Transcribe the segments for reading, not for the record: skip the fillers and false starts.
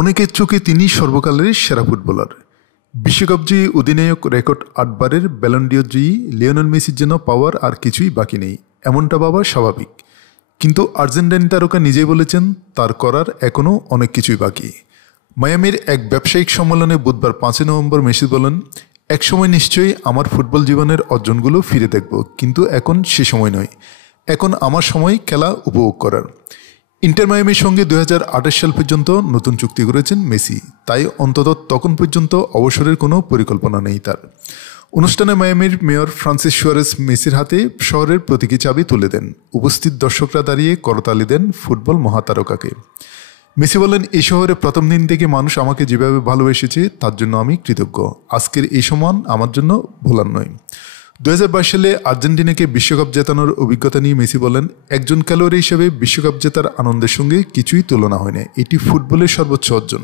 অনেকের চোখে তিনি সর্বকালের সেরা ফুটবলার। বিশ্বকাপ জয়ী অধিনায়ক, রেকর্ড ৮ বারের ব্যালন ডি'র জয়ী লিওনেল মেসির জন্য পাওয়ার আর কিছুই বাকি নেই, এমনটা ভাবা স্বাভাবিক। কিন্তু আর্জেন্টাইন তারকা নিজেই বলেছেন তার করার এখনও অনেক কিছুই বাকি। মায়ামির এক ব্যবসায়িক সম্মেলনে বুধবার ৫ নভেম্বর মেসি বলেন, একসময় নিশ্চয়ই আমার ফুটবল জীবনের অর্জনগুলো ফিরে দেখব, কিন্তু এখন সে সময় নয়। এখন আমার সময় খেলা উপভোগ করার। ইন্টার মায়ামির সঙ্গে ২০২৮ সাল পর্যন্ত নতুন চুক্তি করেছেন মেসি, তাই অন্তত তখন পর্যন্ত অবসরের কোনো পরিকল্পনা নেই তার। অনুষ্ঠানে মায়ামির মেয়র ফ্রান্সিস সুয়ারেস মেসির হাতে শহরের প্রতীকী চাবি তুলে দেন। উপস্থিত দর্শকরা দাঁড়িয়ে করতালি দেন ফুটবল মহাতারকাকে। মেসি বলেন, এই শহরে প্রথম দিন থেকে মানুষ আমাকে যেভাবে ভালোবেসেছে তার জন্য আমি কৃতজ্ঞ। আজকের এই সম্মান আমার জন্য ভোলার নয়। ২০২২ সালে আর্জেন্টিনাকে বিশ্বকাপ জেতানোর অভিজ্ঞতা নিয়ে মেসি বলেন, একজন খেলোয়াড় হিসেবে বিশ্বকাপ জেতার আনন্দের সঙ্গে কিছুই তুলনা হয় না। এটি ফুটবলের সর্বোচ্চ অর্জন।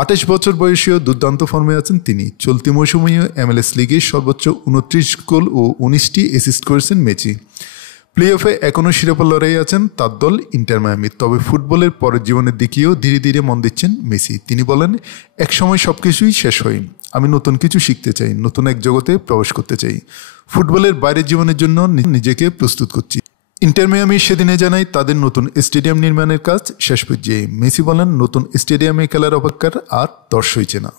২৮ বছর বয়সীয় দুর্দান্ত ফর্মে আছেন তিনি। চলতি মৌসুমেও MLS লিগে সর্বোচ্চ ২৯ গোল ও ১৯টি অ্যাসিস্ট করেছেন মেসি। প্লে অফে এখনও শিরোপা লড়াই আছেন তার দল ইন্টার মায়ামি। তবে ফুটবলের পরের জীবনের দিকেও ধীরে ধীরে মন দিচ্ছেন মেসি। তিনি বলেন, একসময় সবকিছুই শেষ হয়, আমি নতুন কিছু শিখতে চাই, নতুন এক জগতে প্রবেশ করতে চাই। ফুটবলের বাইরের জীবনের জন্য নিজেকে প্রস্তুত করছি। ইন্টার মায়ামি সেদিনে জানায় তাদের নতুন স্টেডিয়াম নির্মাণের কাজ শেষ পর্যায়ে। মেসি বলেন, নতুন স্টেডিয়ামে খেলার অপেক্ষার আর তর সইছে না।